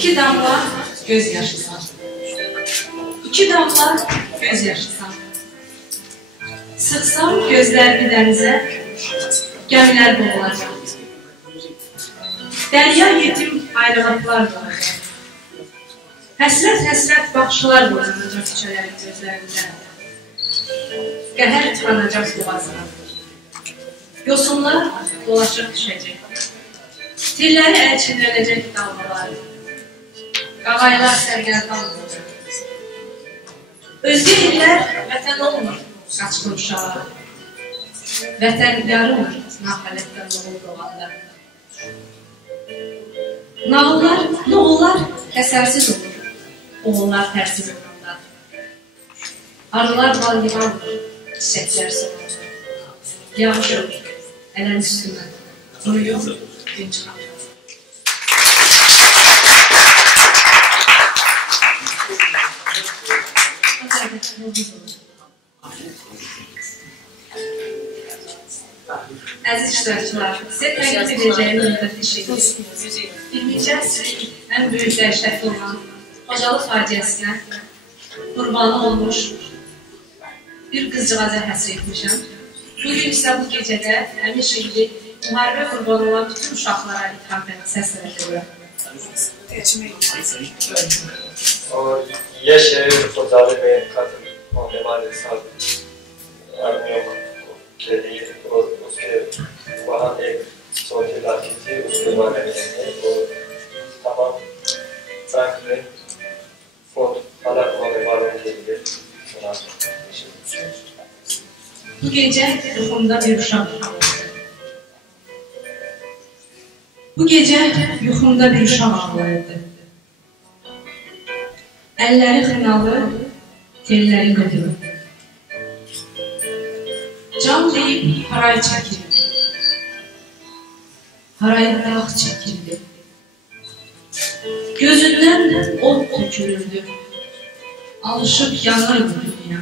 İki damla göz yaşısan. İki damla göz yaşısan. Sıxsam gözlərini dənizə, gəmilər boğulacaq. Dərya yetim ayrılıqlar olacaq. Həsrət baxışlar boğulacaq küçələrin gözlərindən. Qəhər tıkanacaq boğazına. Yosunlar dolaşıb düşəcək. Dilləri əlçinlənəcək dalmalar. Qağaylar sərgərdan olacaq. Özgə illər vətən olmur qaçqın uşağı. Vətən yarımır naxələtdən oğul doğanda. Noğullar kəsərsiz olur, oğullar tərsiz olanda. Arılar bal yıqanmır, çiçəklər soğanır. Yağış olur, ələn üstümə, quruyum, gün çıxanır. Əziz iştirakçılar, sizə təqdim edəcəyim müddətli şeir. 20-ci əsrin ən böyük dəhşətli olan Xocalı faciəsinə qurbanı olmuş bir qızcığaza həsr etmişəm. Bugün isə bu gecədə həmin şeiri müharibə qurbanı olan bütün uşaqlara ithafen səsləndirirəm. और यह शेर खुदाले में खत्म होने वाले साल आदमियों के लिए और उसके वहाँ एक छोटी लड़की थी उसके बारे में और तमाम फ्रैंकलिन फोर्ड अलग होने वालों के लिए सुना। Bu gece yuxumda bir uşaq ağladı. Bu gece yuxumda bir uşaq ağladı. Əlləri xınalı, telləri qıdırı. Can deyib haray çəkirdi. Harayı dağ çəkirdi. Gözündən od tökülürdü. Alışıb yanırdı dünya.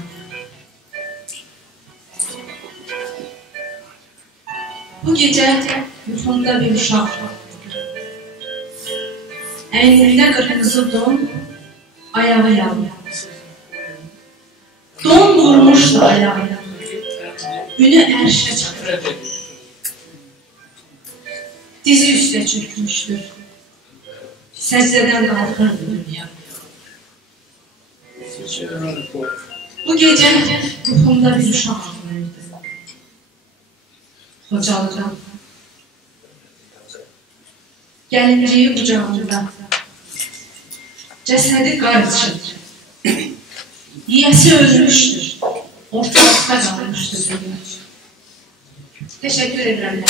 Bu gece yuxumda bir uşaq ağladı. Əynində qırmızı don, ayağı yalnız. Don vurmuşdu ayağına. Günü ərşə çatırdı. Dizi üstə çökmüşdür. Səcdədən qalxırdı dünya. Bu gece yuxumda bir uşaq ağlayırdı. Xocalıdan. Gəlinciyi qucağında. Cəsədi qar içindir. Yiyəsi ölmüşdür. Ortalıqda qalmışdır dünya. Teşekkür ederim.